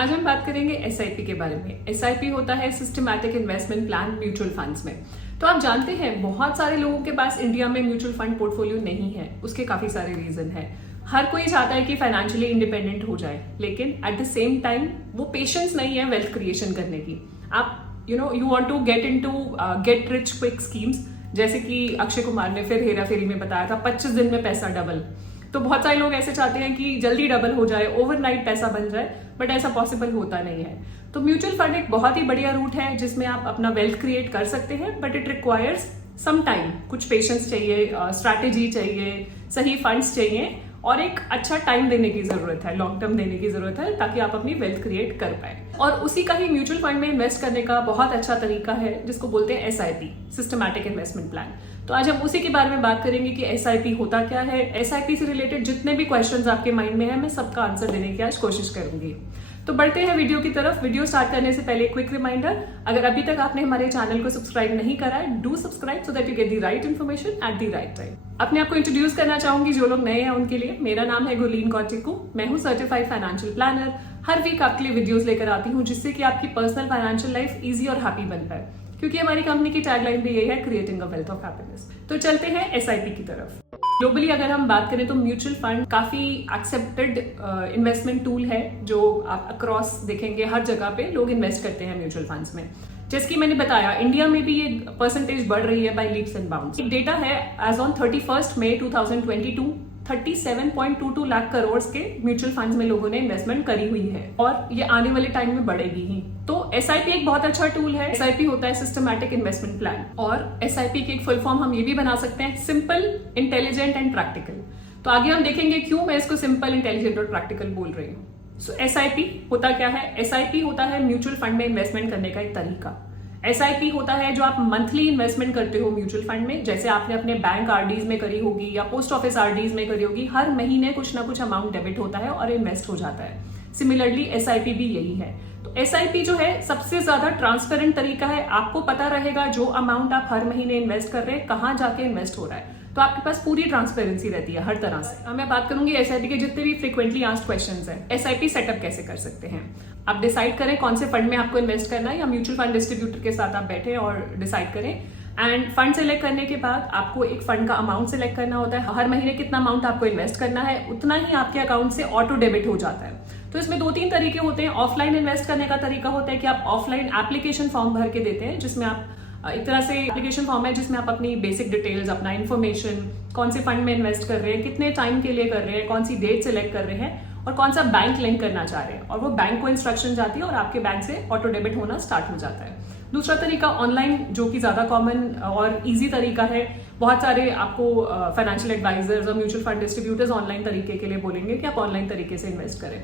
आज हम बात करेंगे एसआईपी के बारे में। एसआईपी होता है systematic investment plan mutual funds में। तो आप जानते हैं बहुत सारे लोगों के पास इंडिया में म्यूचुअल फंड पोर्टफोलियो नहीं है। उसके काफी सारे रीजन है। हर कोई चाहता है कि फाइनेंशियली इंडिपेंडेंट हो जाए, लेकिन एट द सेम टाइम वो पेशेंस नहीं है वेल्थ क्रिएशन करने की। आप you want to get into get rich quick schemes, जैसे कि अक्षय कुमार ने फिर हेरा फेरी में बताया था 25 दिन में पैसा डबल। तो बहुत सारे लोग ऐसे चाहते हैं कि जल्दी डबल हो जाए, ओवरनाइट पैसा बन जाए, बट ऐसा पॉसिबल होता नहीं है। तो म्यूचुअल फंड एक बहुत ही बढ़िया रूट है जिसमें आप अपना वेल्थ क्रिएट कर सकते हैं, but it requires some time. कुछ पेशेंस चाहिए, स्ट्रैटेजी चाहिए, सही फंड्स चाहिए और एक अच्छा टाइम देने की जरूरत है, लॉन्ग टर्म देने की जरूरत है, ताकि आप अपनी वेल्थ क्रिएट कर पाए। और उसी का ही म्यूचुअल फंड में इन्वेस्ट करने का बहुत अच्छा तरीका है जिसको बोलते हैं एसआईपी, सिस्टमैटिक इन्वेस्टमेंट प्लान। तो आज हम उसी के बारे में बात करेंगे कि एसआईपी होता क्या है। एसआईपी से रिलेटेड जितने भी क्वेश्चंस आपके माइंड में है, मैं सबका आंसर देने की आज कोशिश करूंगी। तो बढ़ते हैं वीडियो की तरफ। वीडियो स्टार्ट करने से पहले क्विक रिमाइंडर, अगर अभी तक आपने हमारे चैनल को सब्सक्राइब नहीं करा है, do subscribe so that you get the right information at the right time. अपने आप को इंट्रोड्यूस करना चाहूंगी जो लोग नए हैं उनके लिए। मेरा नाम है गुरलीन कौटिकू, मैं हूँ सर्टिफाइड फाइनेंशियल प्लानर। हर वीक आपके लिए वीडियोस लेकर आती हूँ जिससे कि आपकी पर्सनल फाइनेंशियल लाइफ इजी और हैप्पी बन पाए, क्योंकि हमारी कंपनी की टैगलाइन भी यही है, creating a wealth of happiness. तो चलते हैं एसआईपी की तरफ। ग्लोबली अगर हम बात करें तो म्यूचुअल फंड काफी एक्सेप्टेड इन्वेस्टमेंट टूल है, जो आप अक्रॉस देखेंगे हर जगह पे लोग इन्वेस्ट करते हैं म्यूचुअल फंड्स में। जैसे कि मैंने बताया, इंडिया में भी ये परसेंटेज बढ़ रही है बाय लीप्स एंड बाउंड्स। एक डेटा है एज ऑन 31 मई 2022, 37.22 लाख करोड़ के म्यूचुअल फंड्स में लोगों ने इन्वेस्टमेंट करी हुई है और ये आने वाले टाइम में बढ़ेगी ही। तो एसआईपी एक बहुत अच्छा टूल है। एसआईपी होता है सिस्टमैटिक इन्वेस्टमेंट प्लान, और एसआईपी की एक फुल फॉर्म हम ये भी बना सकते हैं, सिंपल, इंटेलिजेंट एंड प्रैक्टिकल। तो आगे हम देखेंगे क्यों मैं इसको सिंपल, इंटेलिजेंट और प्रैक्टिकल बोल रही हूँ। सो एसआईपी होता क्या है? एसआईपी होता है म्यूचुअल फंड में इन्वेस्टमेंट करने का एक तरीका। एसआईपी होता है जो आप मंथली इन्वेस्टमेंट करते हो म्यूचुअल फंड में, जैसे आपने अपने बैंक आरडीज में करी होगी या पोस्ट ऑफिस आरडीज में करी होगी। हर महीने कुछ ना कुछ अमाउंट डेबिट होता है और इन्वेस्ट हो जाता है। सिमिलरली एसआईपी भी यही है। तो एसआईपी जो है सबसे ज्यादा ट्रांसपेरेंट तरीका है। आपको पता रहेगा जो अमाउंट आप हर महीने इन्वेस्ट कर रहे हैं कहाँ जाके इन्वेस्ट हो रहा है, तो आपके पास पूरी ट्रांसपेरेंसी रहती है हर तरह से। अब मैं बात करूंगी एसआईपी के जितने भी फ्रीक्वेंटली आस्क्ड क्वेश्चंस हैं। एसआईपी सेटअप कैसे कर सकते हैं? आप डिसाइड करें कौन से फंड में आपको इन्वेस्ट करना है, या म्यूचुअल फंड डिस्ट्रीब्यूटर के साथ आप बैठे और डिसाइड करें। एंड फंड सेलेक्ट करने के बाद आपको एक फंड का अमाउंट सेलेक्ट करना होता है। हर महीने कितना अमाउंट आपको इन्वेस्ट करना है, उतना ही आपके अकाउंट से ऑटो डेबिट हो जाता है। तो इसमें 2-3 तरीके होते हैं। ऑफलाइन इन्वेस्ट करने का तरीका होता है कि आप ऑफलाइन एप्लीकेशन फॉर्म भर के देते हैं, जिसमें आप एक तरह से एप्लीकेशन फॉर्म है जिसमें आप अपनी बेसिक डिटेल्स, अपना इन्फॉर्मेशन, कौन से फंड में इन्वेस्ट कर रहे हैं, कितने टाइम के लिए कर रहे हैं, कौन सी डेट सेलेक्ट कर रहे हैं और कौन सा बैंक लिंक करना चाह रहे हैं, और वो बैंक को इंस्ट्रक्शन जाती है और आपके बैंक से ऑटो डेबिट होना स्टार्ट हो जाता है। दूसरा तरीका ऑनलाइन, जो कि ज्यादा कॉमन और इजी तरीका है। बहुत सारे आपको फाइनेंशियल एडवाइजर्स और म्यूचुअल फंड डिस्ट्रीब्यूटर्स ऑनलाइन तरीके के लिए बोलेंगे कि आप ऑनलाइन तरीके से इन्वेस्ट करें।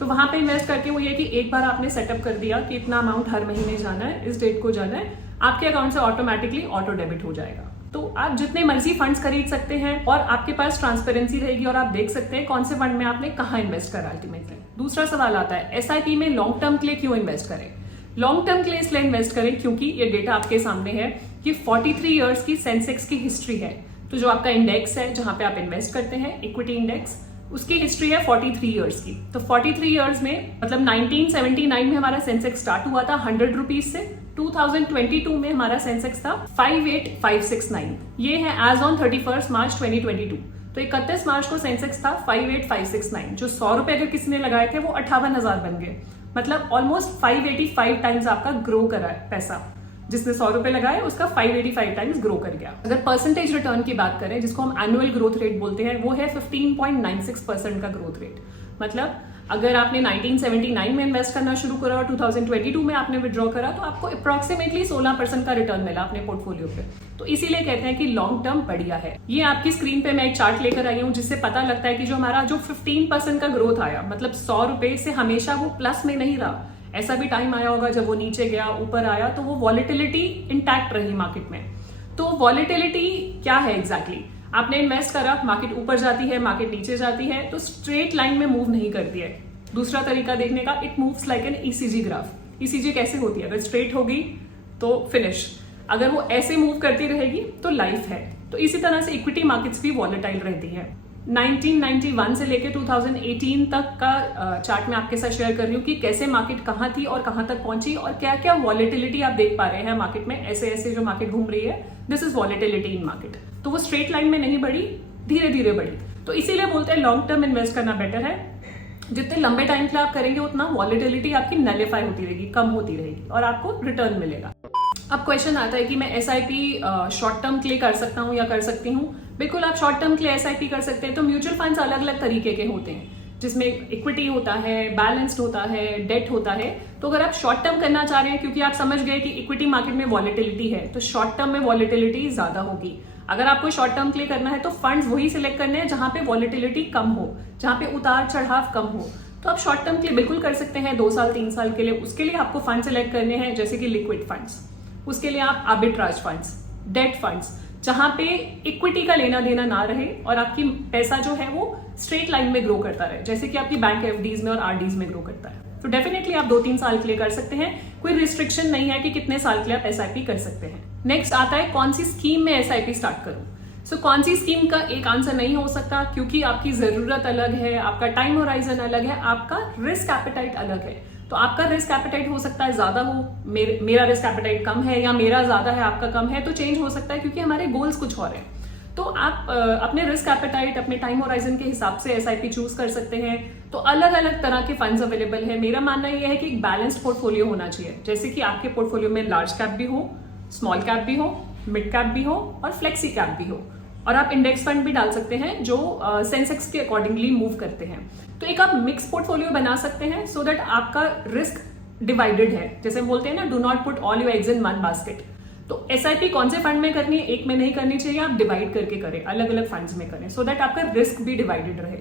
तो वहां पे इन्वेस्ट करके वो ये कि एक बार आपने सेटअप कर दिया कि इतना अमाउंट हर महीने जाना है, इस डेट को जाना है, आपके अकाउंट से ऑटोमेटिकली ऑटो डेबिट हो जाएगा। तो आप जितने मर्जी फंड्स खरीद सकते हैं और आपके पास ट्रांसपेरेंसी रहेगी और आप देख सकते हैं कौन से फंड में आपने कहाँ इन्वेस्ट करा अल्टीमेटली। दूसरा सवाल आता है एसआईपी में लॉन्ग टर्म के लिए क्यों इन्वेस्ट करें? लॉन्ग टर्म के लिए इसलिए इन्वेस्ट करें क्योंकि ये डेटा आपके सामने है कि 43 ईयर्स की सेंसेक्स की हिस्ट्री है। तो जो आपका इंडेक्स है जहां पे आप इन्वेस्ट करते हैं, इक्विटी इंडेक्स, उसकी हिस्ट्री है 43 ईयर्स की। तो 43 ईयर्स में मतलब 1979 में हमारा सेंसेक्स स्टार्ट हुआ था 100 रुपीज से। 2022 में हमारा सेंसेक्स था 58,569। ये है एज ऑन 31 मार्च 2022। तो 31 मार्च को सेंसेक्स था 58,569। जो 100 रुपए अगर किसी ने लगाए थे वो 58,000 बन गए। मतलब ऑलमोस्ट 585 टाइम्स आपका ग्रो करा है पैसा। जिसने 100 रुपए लगाए उसका 585 टाइम्स ग्रो कर गया। अगर परसेंटेज रिटर्न की बात करें, जिसको हम एनुअल ग्रोथ रेट बोलते हैं, वो है 15.96% का ग्रोथ रेट। मतलब अगर आपने 1979 में इन्वेस्ट करना शुरू करा और 2022 में आपने विड्रॉ करा, तो आपको अप्रोक्सीमेटली 16% का रिटर्न मिला अपने पोर्टफोलियो पे। तो इसीलिए कहते हैं कि लॉन्ग टर्म बढ़िया है। ये आपकी स्क्रीन पे मैं एक चार्ट लेकर आई हूँ जिससे पता लगता है कि जो हमारा 15% का ग्रोथ आया, मतलब 100 रुपए से हमेशा वो प्लस में नहीं रहा। ऐसा भी टाइम आया होगा जब वो नीचे गया, ऊपर आया, तो वो वॉलेटिलिटी इंटैक्ट रही मार्केट में। तो वॉलेटिलिटी क्या है एग्जैक्टली? आपने इन्वेस्ट करा, मार्केट ऊपर जाती है, मार्केट नीचे जाती है, तो स्ट्रेट लाइन में मूव नहीं करती है। दूसरा तरीका देखने का, it moves like an ECG graph. ECG कैसे होती है? अगर स्ट्रेट होगी तो फिनिश, अगर वो ऐसे मूव करती रहेगी तो लाइफ है। तो इसी तरह से इक्विटी मार्केट्स भी वॉलेटाइल रहती है। 1991 से लेकर 2018 तक का चार्ट मैं आपके साथ शेयर कर रही हूँ कि कैसे मार्केट कहाँ थी और कहाँ तक पहुंची और क्या क्या वॉलेटिलिटी आप देख पा रहे हैं मार्केट में। ऐसे ऐसे जो मार्केट घूम रही है, this is volatility in market. तो वो स्ट्रेट लाइन में नहीं बढ़ी, धीरे धीरे बढ़ी। तो इसीलिए बोलते हैं लॉन्ग टर्म इन्वेस्ट करना बेटर है। जितने लंबे टाइम के लिए आप करेंगे उतना वॉलेटिलिटी आपकी नलिफाई होती रहेगी, कम होती रहेगी और आपको रिटर्न मिलेगा। अब क्वेश्चन आता है कि मैं एसआईपी शॉर्ट टर्म के लिए कर सकता हूँ या कर सकती हूँ। बिल्कुल, आप शॉर्ट टर्म के लिए एसआईपी कर सकते हैं। तो म्यूचुअल फंड्स अलग अलग तरीके के होते हैं, जिसमें इक्विटी होता है, बैलेंस्ड होता है, डेट होता है। तो अगर आप शॉर्ट टर्म करना चाह रहे हैं, क्योंकि आप समझ गए कि इक्विटी मार्केट में वॉलेटिलिटी है, तो शॉर्ट टर्म में वॉलेटिलिटी ज्यादा होगी। अगर आपको शॉर्ट टर्म के लिए करना है तो फंड्स वही सिलेक्ट करने हैं जहां पे वॉलेटिलिटी कम हो, जहां पे उतार चढ़ाव कम हो। तो आप शॉर्ट टर्म के लिए बिल्कुल कर सकते हैं 2 साल 3 साल के लिए। उसके लिए आपको फंड सिलेक्ट करने हैं, जैसे कि लिक्विड फंड्स, उसके लिए आप आर्बिट्राज फंड्स, डेट फंड्स, जहां पे इक्विटी का लेना देना ना रहे और आपकी पैसा जो है वो स्ट्रेट लाइन में ग्रो करता रहे, जैसे कि आपकी बैंक एफडीज में और आरडीज में ग्रो करता है। तो डेफिनेटली आप 2-3 साल के लिए कर सकते हैं। कोई रिस्ट्रिक्शन नहीं है कि कितने साल के लिए आप एसआईपी कर सकते हैं। नेक्स्ट आता है कौन सी स्कीम में एसआईपी स्टार्ट करूं। सो कौन सी स्कीम का एक आंसर नहीं हो सकता, क्योंकि आपकी जरूरत अलग है, आपका टाइम होराइजन अलग है, आपका रिस्क एपेटाइट अलग है। तो आपका रिस्क एपेटाइट हो सकता है ज्यादा हो, मेरा रिस्क एपेटाइट कम है, या मेरा ज्यादा है आपका कम है, तो चेंज हो सकता है क्योंकि हमारे गोल्स कुछ और हैं। तो आप अपने रिस्क एपेटाइट, अपने टाइम होराइजन के हिसाब से एसआईपी चूज कर सकते हैं। तो अलग अलग तरह के फंड्स अवेलेबल है। मेरा मानना यह है कि एक बैलेंस्ड पोर्टफोलियो होना चाहिए, जैसे कि आपके पोर्टफोलियो में लार्ज कैप भी हो, स्मॉल कैप भी हो, मिड कैप भी हो और फ्लेक्सी कैप भी हो। और आप इंडेक्स फंड भी डाल सकते हैं जो सेंसेक्स के अकॉर्डिंगली मूव करते हैं। तो एक आप मिक्स पोर्टफोलियो बना सकते हैं सो दैट आपका रिस्क डिवाइडेड है। जैसे बोलते हैं ना, do not put all your eggs in one basket. तो एसआईपी कौन से फंड में करनी है, एक में नहीं करनी चाहिए, आप डिवाइड करके करें, अलग अलग फंड्स में करें, सो दैट आपका रिस्क भी डिवाइडेड रहे।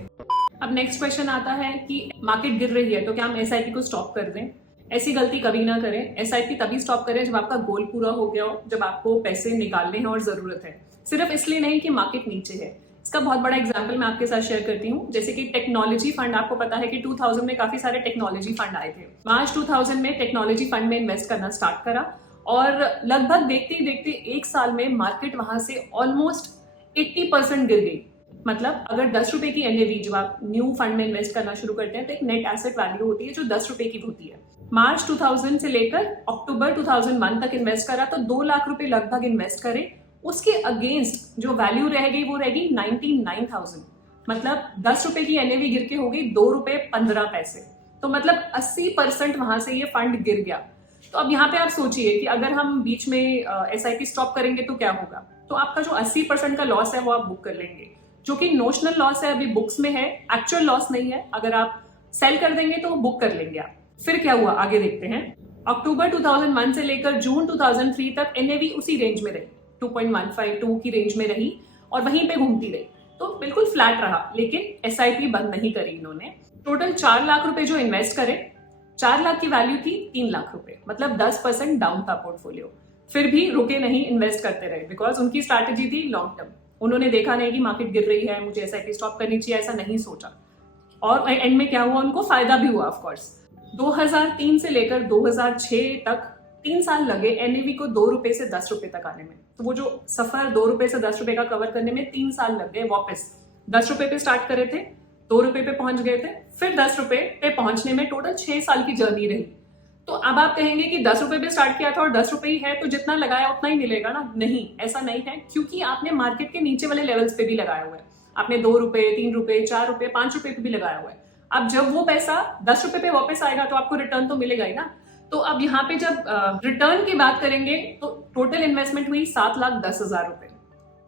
अब नेक्स्ट क्वेश्चन आता है कि मार्केट गिर रही है तो क्या हम एसआईपी को स्टॉप कर दें। ऐसी गलती कभी ना करें। एसआईपी तभी स्टॉप करें जब आपका गोल पूरा हो गया हो, जब आपको पैसे निकालने हैं और जरूरत है, सिर्फ इसलिए नहीं कि मार्केट नीचे है। इसका बहुत बड़ा एग्जांपल मैं आपके साथ शेयर करती हूँ। जैसे कि टेक्नोलॉजी फंड, आपको पता है कि 2000 में काफी सारे टेक्नोलॉजी फंड आए थे। मार्च 2000 में टेक्नोलॉजी फंड में इन्वेस्ट करना स्टार्ट करा और लगभग देखते ही देखते 1 साल में मार्केट वहां से ऑलमोस्ट 80% गिर गई। मतलब अगर 10 रुपए की एनएवी, जब आप न्यू फंड में इन्वेस्ट करना शुरू करते हैं तो एक नेट एसेट वैल्यू होती है जो 10 रुपए की होती है। मार्च 2000 से लेकर अक्टूबर 2001 तक इन्वेस्ट करा तो 2 लाख रुपए लगभग इन्वेस्ट करे। उसके अगेंस्ट जो वैल्यू रह गई वो रह गई 99,000। मतलब 10 रुपए की एनएवी गिर के हो गई 2 रुपए 15 पैसे। तो मतलब 80% वहां से ये फंड गिर गया। तो अब यहाँ पे आप सोचिए कि अगर हम बीच में एसआईपी स्टॉप करेंगे तो क्या होगा। तो आपका जो 80% का लॉस है वो आप बुक कर लेंगे, जो कि नोशनल लॉस है, अभी बुक्स में है, एक्चुअल लॉस नहीं है। अगर आप सेल कर देंगे तो बुक कर लेंगे आप। फिर क्या हुआ आगे देखते हैं। अक्टूबर 2001 से लेकर जून 2003 तक एनएवी उसी रेंज में रही, 2.152 की रेंज में रही और वहीं पे घूमती रही। तो बिल्कुल फ्लैट रहा, लेकिन एसआईपी बंद नहीं करी इन्होंने। टोटल 4 लाख रुपए जो इन्वेस्ट करे, 4 लाख की वैल्यू थी 3 लाख रुपए, मतलब 10% डाउन था पोर्टफोलियो। फिर भी रुके नहीं, इन्वेस्ट करते रहे, बिकॉज उनकी स्ट्रैटेजी थी लॉन्ग टर्म। उन्होंने देखा नहीं कि मार्केट गिर रही है, मुझे एसआईपी स्टॉप करनी चाहिए, ऐसा नहीं सोचा। और एंड में क्या हुआ, उनको फायदा भी हुआ ऑफकोर्स। 2003 से लेकर 2006 तक 3 साल लगे एनएवी को 2 रुपए से 10 रुपए तक आने में। तो वो जो सफर 2 रुपए से 10 रुपए का कवर करने में 3 साल लग गए। वापस 10 रुपए पे स्टार्ट करे थे, 2 रुपए पे पहुंच गए थे, फिर 10 रुपए पे पहुंचने में टोटल 6 साल की जर्नी रही। तो अब आप कहेंगे कि 10 रुपए पे स्टार्ट किया था और 10 रुपए ही है तो जितना लगाया उतना ही मिलेगा ना। नहीं, ऐसा नहीं है, क्योंकि आपने मार्केट के नीचे वाले लेवल्स पे भी लगाया हुआ है। आपने 2 रुपए, 3 रुपए, 4 रुपए, 5 रुपए पे भी लगाया हुआ है। अब जब वो पैसा 10 रुपए पे वापस आएगा तो आपको रिटर्न तो मिलेगा ही ना। तो अब यहाँ पे जब रिटर्न की बात करेंगे तो टोटल इन्वेस्टमेंट हुई 7,10,000 रुपए।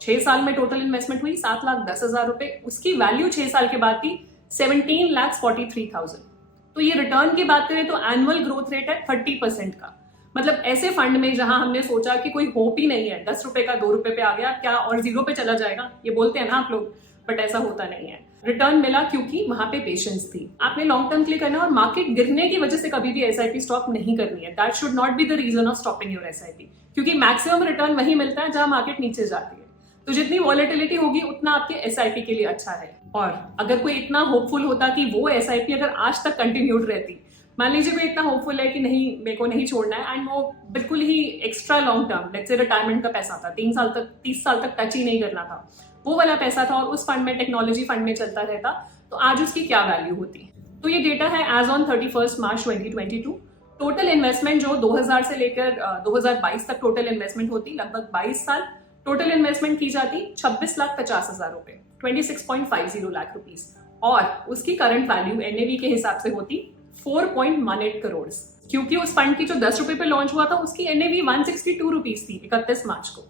6 साल में टोटल इन्वेस्टमेंट हुई 7,10,000 रुपए। उसकी वैल्यू 6 साल के बाद थी 17,43,000। तो ये रिटर्न की बात करें तो एनुअल ग्रोथ रेट है 30% का। मतलब ऐसे फंड में जहां हमने सोचा कि कोई होप ही नहीं है, 10 रुपए का 2 रुपए पे आ गया क्या और 0 पे चला जाएगा, ये बोलते हैं ना आप लोग, बट ऐसा होता नहीं है। रिटर्न मिला क्योंकि वहां पे पेशेंस थी। आपने लॉन्ग टर्म के लिए करना और मार्केट गिरने की वजह से कभी भी एसआईपी स्टॉप नहीं करनी है। That should not be the reason of stopping your SIP, क्योंकि मैक्सिमम रिटर्न वही मिलता है जहां मार्केट नीचे जाती है। तो जितनी वॉलेटिलिटी होगी उतना आपके एसआईपी के लिए अच्छा है। और अगर कोई इतना होपफुल होता कि वो एसआईपी अगर आज तक कंटिन्यूड रहती, मान लीजिए कोई इतना होपफुल है कि नहीं मेरे को नहीं छोड़ना है, एंड वो बिल्कुल ही extra long term, let's say retirement का पैसा था, 3 साल तक 30 साल तक टच ही नहीं करना था, वो वाला पैसा था और उस फंड में, टेक्नोलॉजी फंड में चलता रहता, तो आज उसकी क्या वैल्यू होती। तो ये डेटा है as on 31 March 2022। Total investment जो 2000 से लेकर 2022 तक टोटल इन्वेस्टमेंट होती, लगभग 22 साल टोटल इन्वेस्टमेंट की जाती 26,50,000 रुपए, 26.50 लाख रुपीस, और उसकी करंट वैल्यू एनएवी के हिसाब से होती 4.18 करोड़, क्योंकि उस फंड की जो 10 रुपए पे लॉन्च हुआ था उसकी एनएवी 162 रुपीज थी 31 मार्च को।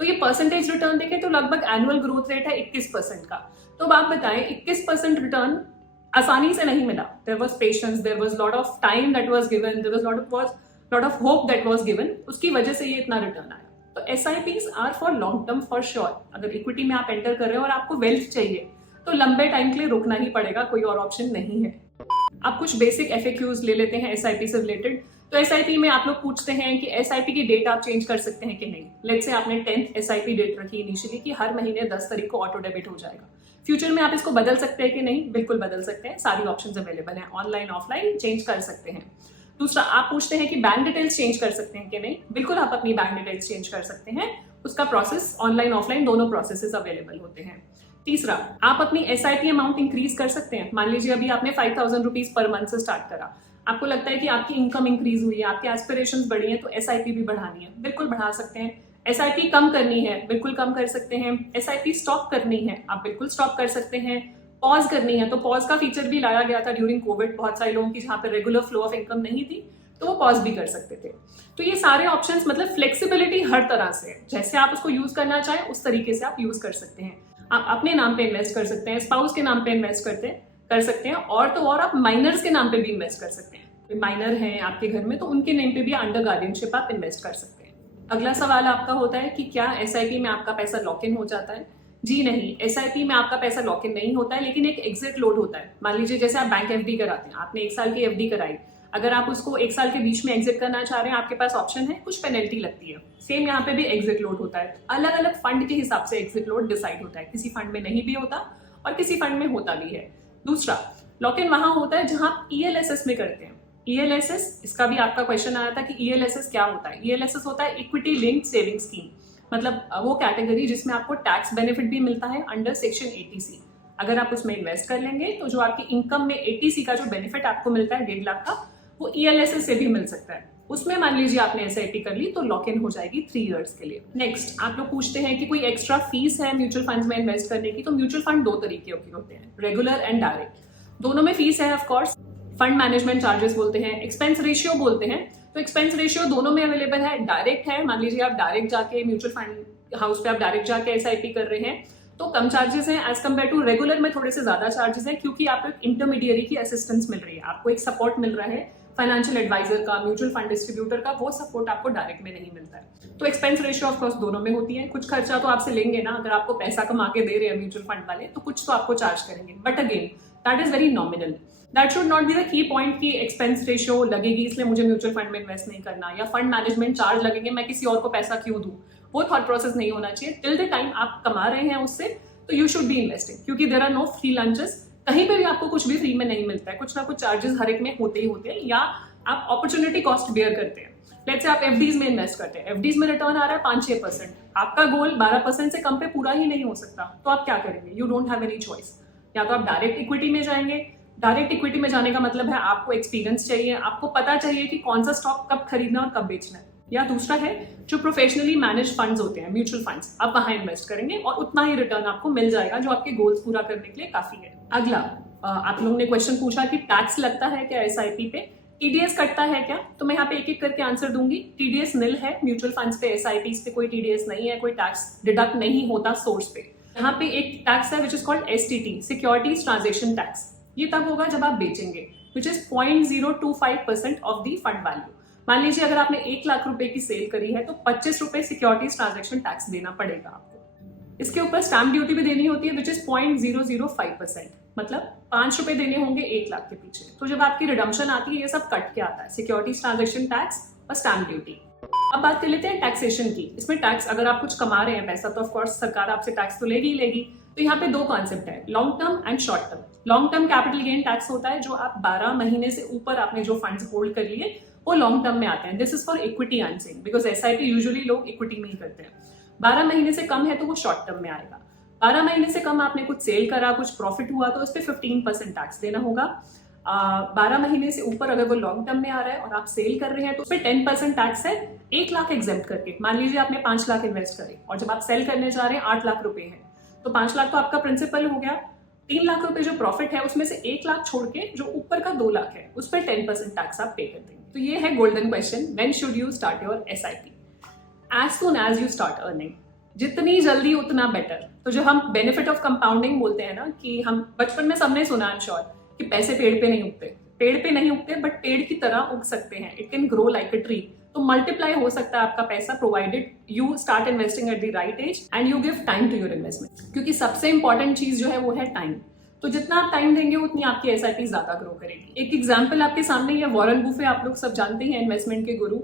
तो ये परसेंटेज रिटर्न देखें तो लगभग एनुअल ग्रोथ रेट है 21% का। तो अब आप बताएं 21% रिटर्न आसानी से नहीं मिला। There was patience, there was lot of time that was given, there was lot of hope that was given, उसकी वजह से ये इतना रिटर्न आया। तो SIPs are for long term for sure. अगर इक्विटी में आप एंटर कर रहे हो और आपको वेल्थ चाहिए तो लंबे टाइम के लिए रुकना ही पड़ेगा, कोई और ऑप्शन नहीं है। आप कुछ बेसिक FAQs ले लेते हैं SIP से रिलेटेड। तो SIP में आप लोग पूछते हैं कि SIP की डेट आप चेंज कर सकते हैं कि नहीं। लेट्स से आपने 10th SIP डेट रखी इनिशियली कि हर महीने 10 तारीख को ऑटो डेबिट हो जाएगा। फ्यूचर में आप इसको बदल सकते हैं कि नहीं, बिल्कुल बदल सकते हैं, सारी ऑप्शंस अवेलेबल हैं, ऑनलाइन ऑफलाइन चेंज कर सकते हैं। दूसरा, आप पूछते हैं कि बैंक डिटेल्स चेंज कर सकते हैं कि नहीं, बिल्कुल आप अपनी बैंक डिटेल्स चेंज कर सकते हैं। उसका प्रोसेस ऑनलाइन ऑफलाइन दोनों प्रोसेसेस अवेलेबल होते हैं। तीसरा, आप अपनी SIP अमाउंट इंक्रीज कर सकते हैं। मान लीजिए अभी आपने 5,000 रुपीज पर मंथ से स्टार्ट करा, आपको लगता है कि आपकी इनकम इंक्रीज हुई है, आपके एस्पिरेशंस बढ़ी हैं, तो SIP भी बढ़ानी है, बिल्कुल बढ़ा सकते हैं। SIP कम करनी है, बिल्कुल कम कर सकते हैं। SIP स्टॉप करनी है, आप बिल्कुल स्टॉप कर सकते हैं। पॉज करनी है, तो पॉज का फीचर भी लाया गया था ड्यूरिंग कोविड, बहुत सारे लोगों की जहाँ पे रेगुलर फ्लो ऑफ इनकम नहीं थी तो वो पॉज भी कर सकते थे। तो ये सारे ऑप्शंस, मतलब फ्लेक्सिबिलिटी हर तरह से, जैसे आप उसको यूज करना चाहें उस तरीके से आप यूज कर सकते हैं। आप अपने नाम पे इन्वेस्ट कर सकते हैं, स्पाउस के नाम पे इन्वेस्ट कर सकते हैं, और तो और आप माइनर्स के नाम पे भी इन्वेस्ट कर सकते हैं। माइनर हैं आपके घर में तो उनके नेम पे भी अंडर गार्डियनशिप आप इन्वेस्ट कर सकते हैं। अगला सवाल आपका होता है कि क्या SIP में आपका पैसा लॉक इन हो जाता है। जी नहीं, SIP में आपका पैसा लॉक इन नहीं होता है, लेकिन एक एग्जिट लोड होता है। मान लीजिए जैसे आप बैंक FD कराते हैं, आपने 1 साल की FD कराई, अगर आप उसको 1 साल के बीच में एग्जिट करना चाह रहे हैं, आपके पास ऑप्शन है, कुछ पेनल्टी लगती है। सेम यहाँ पे भी एग्जिट लोड होता है। अलग अलग फंड के हिसाब से एग्जिट लोड डिसाइड होता है, किसी फंड में नहीं भी होता और किसी फंड में होता भी है। दूसरा, लॉक इन वहां होता है जहां आप ELSS में करते हैं। ELSS, इसका भी आपका क्वेश्चन आया था कि ELSS क्या होता है। ELSS होता है इक्विटी लिंक्ड सेविंग स्कीम, मतलब वो कैटेगरी जिसमें आपको टैक्स बेनिफिट भी मिलता है अंडर सेक्शन 80C। अगर आप उसमें इन्वेस्ट कर लेंगे तो जो आपकी इनकम में 80C का जो बेनिफिट आपको मिलता है 1.5 लाख का, वो ELSS से भी मिल सकता है। उसमें मान लीजिए आपने SIP कर ली तो लॉक इन हो जाएगी 3 इयर्स के लिए। नेक्स्ट, आप लोग पूछते हैं कि कोई एक्स्ट्रा फीस है म्यूचुअल फंड्स में इन्वेस्ट करने की। तो म्यूचुअल फंड 2 तरीके के होते हैं, रेगुलर एंड डायरेक्ट। दोनों में फीस है ऑफकोर्स। फंड मैनेजमेंट चार्जेस बोलते हैं, एक्सपेंस रेशियो बोलते हैं। तो एक्सपेंस रेशियो दोनों में अवेलेबल है। डायरेक्ट है, मान लीजिए आप डायरेक्ट जाके म्यूचुअल फंड हाउस पे आप डायरेक्ट जाके SIP कर रहे हैं तो कम चार्जेस हैं एज कम्पेयर टू रेगुलर में, थोड़े से ज्यादा चार्जेस हैं, क्योंकि आपको एक इंटरमीडियरी की असिस्टेंस मिल रही है, आपको एक सपोर्ट मिल रहा है फाइनेंशियल एडवाइजर का, म्यूचुअल फंड डिस्ट्रीब्यूटर का, वो सपोर्ट आपको डायरेक्ट में नहीं मिलता है। तो एक्सपेंस रेशियो ऑफ कोर्स दोनों में होती है। कुछ खर्चा तो आपसे लेंगे ना, अगर आपको पैसा कमा के दे रहे हैं म्यूचुअल फंड वाले तो कुछ तो आपको चार्ज करेंगे, but again that is very nominal. That should not be the key point की एक्सपेंस रेशियो लगेगी इसलिए मुझे म्यूचुअल फंड में इन्वेस्ट नहीं करना, या फंड मैनेजमेंट चार्ज लगेंगे मैं किसी और को पैसा क्यों दूं। वो थॉट प्रोसेस नहीं होना चाहिए। टिल द टाइम आप कमा रहे हैं उससे तो यू शुड बी इन्वेस्टिंग, क्योंकि there are no free lunches. कहीं पे भी आपको कुछ भी फ्री में नहीं मिलता है, कुछ ना कुछ चार्जेस हर एक में होते ही होते हैं, या आप अपॉर्चुनिटी कॉस्ट बेयर करते हैं। लेट्स से आप FDs में इन्वेस्ट करते हैं, FDs में रिटर्न आ रहा है 5-6%, आपका गोल 12% से कम पे पूरा ही नहीं हो सकता, तो आप क्या करेंगे? You don't have any choice. या तो आप डायरेक्ट इक्विटी में जाएंगे। डायरेक्ट इक्विटी में जाने का मतलब है आपको एक्सपीरियंस चाहिए, आपको पता चाहिए कि कौन सा स्टॉक कब खरीदना और कब बेचना है। या दूसरा है जो प्रोफेशनली मैनेज फंड्स होते हैं, म्यूचुअल फंड्स, आप वहां इन्वेस्ट करेंगे और उतना ही रिटर्न आपको मिल जाएगा जो आपके गोल्स पूरा करने के लिए काफी है। अगला, आप लोगों ने क्वेश्चन पूछा कि टैक्स लगता है क्या SIP पे, TDS कटता है क्या? तो मैं यहाँ पे एक एक करके आंसर दूंगी। TDS निल है, म्यूचुअल फंड्स पे, SIPs पे कोई TDS नहीं है, कोई टैक्स डिडक्ट नहीं होता सोर्स पे। यहाँ पे एक टैक्स है which is called STT, securities transaction tax. ये तब होगा जब आप बेचेंगे, which is 0.025% of the fund value. मान लीजिए अगर आपने 1 लाख रुपए की सेल करी है तो 25 रुपए सिक्योरिटीज ट्रांजेक्शन टैक्स देना पड़ेगा आपको। इसके ऊपर स्टैम्प ड्यूटी भी देनी होती है विच इज 0.005%, मतलब 5 रुपए देने होंगे 1 लाख के पीछे। तो जब आपकी रिडम्पशन आती है ये सब कट के आता है, सिक्योरिटीज ट्रांजेक्शन टैक्स और स्टैम्प ड्यूटी। अब बात कर लेते हैं टैक्सेशन की। इसमें टैक्स, अगर आप कुछ कमा रहे हैं पैसा तो ऑफकोर्स सरकार आपसे टैक्स तो लेगी ही लेगी। तो यहाँ पे दो कॉन्सेप्ट है, long term and short term. Long term capital gain tax होता है जो आप 12 महीने से ऊपर आपने जो फंड्स होल्ड कर लिए वो लॉन्ग टर्म में आते हैं। This is for equity I am saying, because SIP usually लोग इक्विटी में ही करते हैं। 12 महीने से कम है तो वो शॉर्ट टर्म में आएगा। 12 महीने से कम आपने कुछ सेल करा, कुछ प्रॉफिट हुआ तो उस पर 15% टैक्स देना होगा। 12 महीने से ऊपर अगर वो लॉन्ग टर्म में आ रहा है और आप सेल कर रहे हैं तो उस पर 10% टैक्स है, 1 लाख एग्जेम्प्ट करके। मान लीजिए आपने 5 लाख इन्वेस्ट करे और जब आप सेल करने जा रहे हैं 8 लाख रुपए है, तो 5 लाख तो आपका प्रिंसिपल हो गया। 3 लाख रुपए जो प्रॉफिट है उसमें से 1 लाख छोड़ के जो ऊपर का 2 लाख है उस पर 10% टैक्स आप पे कर देंगे। तो ये है golden question, when should you start your SIP? As soon as you start earning, जितनी जल्दी उतना बेटर। तो जो हम बेनिफिट ऑफ कंपाउंडिंग बोलते हैं ना, कि हम बचपन में सबने सुना है श्योर कि पैसे पेड़ पे नहीं उगते, पेड़ पे नहीं उगते बट पेड़ की तरह उग सकते हैं। It can grow like a tree. तो मल्टीप्लाई हो सकता है आपका पैसा, provided you start investing at the right age and you give time to your investment. क्योंकि सबसे इंपॉर्टेंट चीज जो है वो है टाइम। तो जितना आप टाइम देंगे उतनी आपकी एसआईपी ज्यादा ग्रो करेगी। एक एग्जाम्पल आपके सामने है, वॉरेन बुफे, आप लोग सब जानते हैं इन्वेस्टमेंट के गुरु।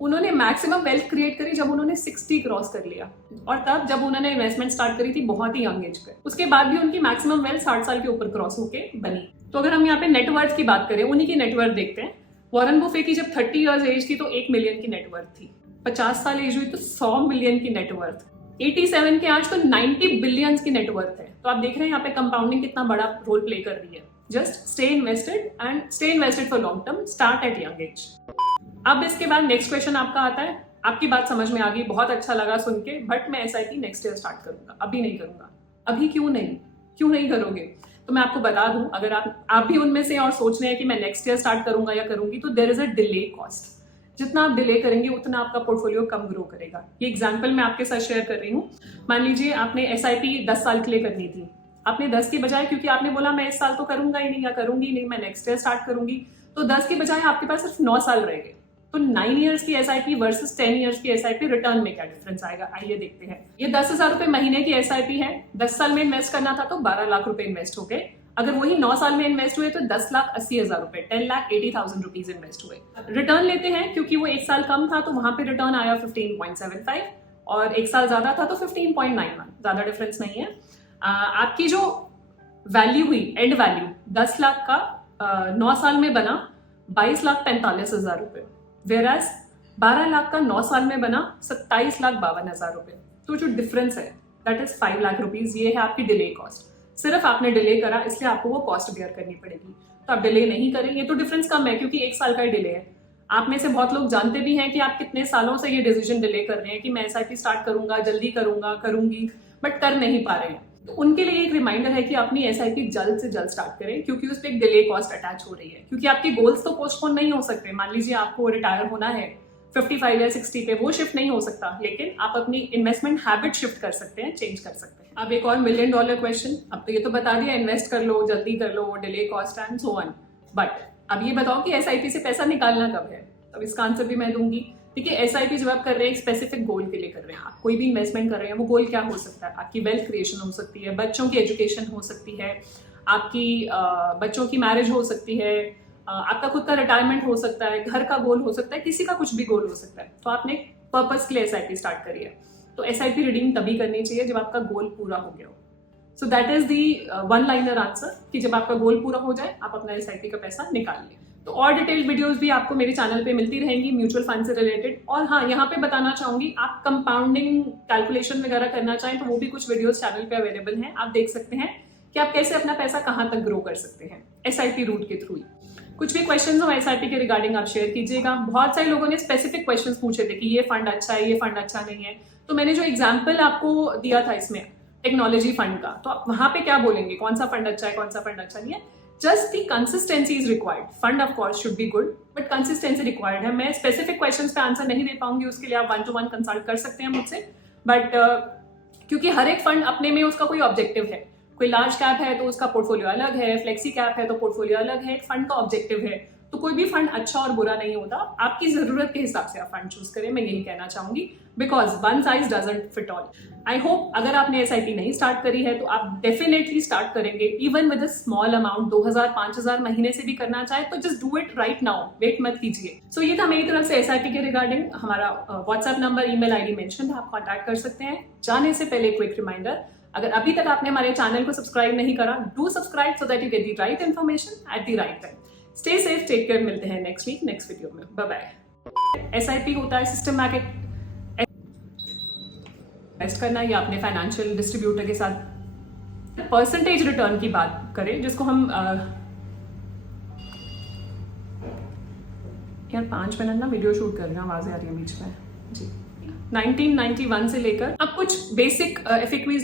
उन्होंने मैक्सिमम वेल्थ क्रिएट करी जब उन्होंने 60 क्रॉस कर लिया, और तब जब उन्होंने इन्वेस्टमेंट स्टार्ट करी थी बहुत ही यंग एज पे। उसके बाद भी उनकी मैक्सिमम वेल्थ 60 साल के ऊपर क्रॉस होके बनी। तो अगर हम यहाँ पे नेटवर्थ की बात करें, उन्हीं की नेटवर्थ देखते हैं। वॉरेन बुफे की जब 30 इयर्स एज थी तो 1 मिलियन की नेटवर्थ थी। 50 साल एज हुई तो 100 मिलियन की नेटवर्थ। 87 के आज तो 90 बिलियंस की नेटवर्थ है। तो आप देख रहे हैं यहाँ पे कंपाउंडिंग कितना बड़ा रोल प्ले कर रही है। Just stay invested and stay invested for long term, start at young age. अब इसके बाद नेक्स्ट क्वेश्चन आपका आता है, आपकी बात समझ में आ गई, बहुत अच्छा लगा सुन के, बट मैं एसआईपी नेक्स्ट ईयर स्टार्ट करूंगा, अभी नहीं करूंगा। अभी क्यों नहीं करोगे? तो मैं आपको बता दूं, अगर आप भी उनमें से और सोच रहे हैं कि मैं नेक्स्ट ईयर स्टार्ट करूंगा या करूंगी, तो there is a delay cost. जितना आप डिले करेंगे उतना आपका पोर्टफोलियो कम ग्रो करेगा। ये एग्जांपल मैं आपके साथ शेयर कर रही हूँ। मान लीजिए आपने एसआईपी 10 साल के लिए करनी थी, आपने 10 की बजाय, क्योंकि आपने बोला मैं इस साल तो करूंगा ही नहीं या करूंगी नहीं, मैं नेक्स्ट ईयर स्टार्ट करूंगी, तो 10 की बजाय आपके पास सिर्फ 9 साल रह गए। तो 9 इयर्स की एसआईपी वर्सेस 10 इयर्स की एसआईपी, रिटर्न में क्या डिफरेंस आएगा, आइए देखते हैं। ये 10,000 रुपए महीने की एसआईपी है। 10 साल में इन्वेस्ट करना था तो 12 लाख रुपए इन्वेस्ट हो गए। अगर वही 9 साल में इन्वेस्ट हुए तो 10,80,000 रुपए, 10,80,000 रुपीज इन्वेस्ट हुए। रिटर्न लेते हैं, क्योंकि वो 1 साल कम था तो वहां पे रिटर्न आया 15.75, और 1 साल ज्यादा था तो 15.91, ज्यादा डिफरेंस नहीं है। आपकी जो वैल्यू हुई, एंड वैल्यू 10 लाख का 9 साल में बना 22,45,000 रुपए, वेराज 12 लाख का 9 साल में बना 27,52,000 रुपए। तो जो डिफरेंस है दैट इज 5 लाख रुपीज। ये है आपकी डिले कॉस्ट। सिर्फ आपने डिले करा इसलिए आपको वो कॉस्ट बेयर करनी पड़ेगी। तो आप डिले नहीं करें, ये तो डिफरेंस कम है क्योंकि 1 साल का ही डिले है। आप में से बहुत लोग जानते भी हैं कि आप कितने सालों से ये डिसीजन डिले कर रहे हैं कि मैं एसआईपी स्टार्ट करूंगा, जल्दी करूंगा, करूंगी, बट कर नहीं पा रहे हैं। तो उनके लिए एक रिमाइंडर है कि अपनी एसआईपी जल्द से जल्द स्टार्ट करें, क्योंकि उस पर एक डिले कॉस्ट अटैच हो रही है। क्योंकि आपके गोल्स तो पोस्टपोन नहीं हो सकते। मान लीजिए आपको रिटायर होना है 55 या 60 पे, वो शिफ्ट नहीं हो सकता, लेकिन आप अपनी इन्वेस्टमेंट हैबिट शिफ्ट कर सकते हैं, चेंज कर सकते हैं। अब एक और $1 मिलियन क्वेश्चन, अब तो ये तो बता दिया इन्वेस्ट कर लो, जल्दी कर लो, delay cost and so on, but अब ये बताओ कि एसआईपी से पैसा निकालना कब है? अब इसका आंसर भी मैं दूंगी। देखिए, एसआईपी जब आप कर रहे हैं एक स्पेसिफिक गोल के लिए कर रहे हैं, आप कोई भी इन्वेस्टमेंट कर रहे हैं, वो गोल क्या हो सकता है? आपकी वेल्थ क्रिएशन हो सकती है, बच्चों की एजुकेशन हो सकती है, आपकी बच्चों की मैरिज हो सकती है, आपका खुद का रिटायरमेंट हो सकता है, घर का गोल हो सकता है, किसी का कुछ भी गोल हो सकता है। तो आपने पर्पस के लिए एसआईपी स्टार्ट करी है, तो एसआईपी रिडीम तभी करनी चाहिए जब आपका गोल पूरा हो गया हो। So that is the one liner answer कि जब आपका गोल पूरा हो जाए आप अपना एसआईपी का पैसा निकाल लें। तो और डिटेल्ड वीडियोस भी आपको मेरे चैनल पे मिलती रहेंगी म्यूचुअल फंड से रिलेटेड। और हाँ, यहाँ पे बताना चाहूंगी, आप कंपाउंडिंग कैलकुलेशन वगैरह करना चाहें तो वो भी कुछ वीडियोस चैनल पे अवेलेबल हैं, आप देख सकते हैं कि आप कैसे अपना पैसा कहाँ तक ग्रो कर सकते हैं एसआईपी रूट के थ्रू ही। कुछ भी क्वेश्चंस हो एसआईपी के रिगार्डिंग आप शेयर कीजिएगा। बहुत सारे लोगों ने स्पेसिफिक क्वेश्चंस पूछे थे कि ये फंड अच्छा है, ये फंड अच्छा नहीं है। तो मैंने जो एग्जाम्पल आपको दिया था इसमें टेक्नोलॉजी फंड का, तो आप वहां पे क्या बोलेंगे, कौन सा फंड अच्छा है, कौन सा फंड अच्छा नहीं है? Just the consistency is required. Fund of course should be good, but consistency required है। मैं स्पेसिफिक क्वेश्चंस पे आंसर नहीं दे पाऊंगी, उसके लिए आप 1-to-1 कंसल्ट कर सकते हैं मुझसे। बट क्योंकि हर एक फंड अपने में उसका कोई ऑब्जेक्टिव है, कोई लार्ज कैप है तो उसका पोर्टफोलियो अलग है, फ्लेक्सी कैप है तो पोर्टफोलियो अलग है, एक फंड का ऑब्जेक्टिव है। तो कोई भी फंड अच्छा और बुरा नहीं होता, आपकी जरूरत के हिसाब से आप फंड चूज करें, मैं यही कहना चाहूंगी, because one size doesn't fit all. I hope अगर आपने एसआईपी नहीं स्टार्ट करी है तो आप डेफिनेटली स्टार्ट करेंगे, even with a small amount, 2,000-5,000 महीने से भी करना चाहे तो just do it right now, wait मत कीजिए। सो ये था मेरी तरफ से एसआईपी के रिगार्डिंग। हमारा WhatsApp number, email ID mention है, आप कॉन्टैक्ट कर सकते हैं। जाने से पहले क्विक रिमाइंडर, अगर अभी तक आपने हमारे चैनल को सब्सक्राइब नहीं करा, do subscribe so that you get the right information at the right time. Stay safe, take care, मिलते हैं नेक्स्ट वीक नेक्स्ट वीडियो में। Bye bye. एसआईपी होता है सिस्टमैटिक इन्वेस्ट करना या अपने फाइनेंशियल डिस्ट्रीब्यूटर के साथ परसेंटेज रिटर्न की बात करें, जिसको हम यार 5 मिनट ना वीडियो शूट कर रहे हैं, आवाजें आ रही है बीच में जी। 1991 से लेकर अब कुछ बेसिक एफएक्यूज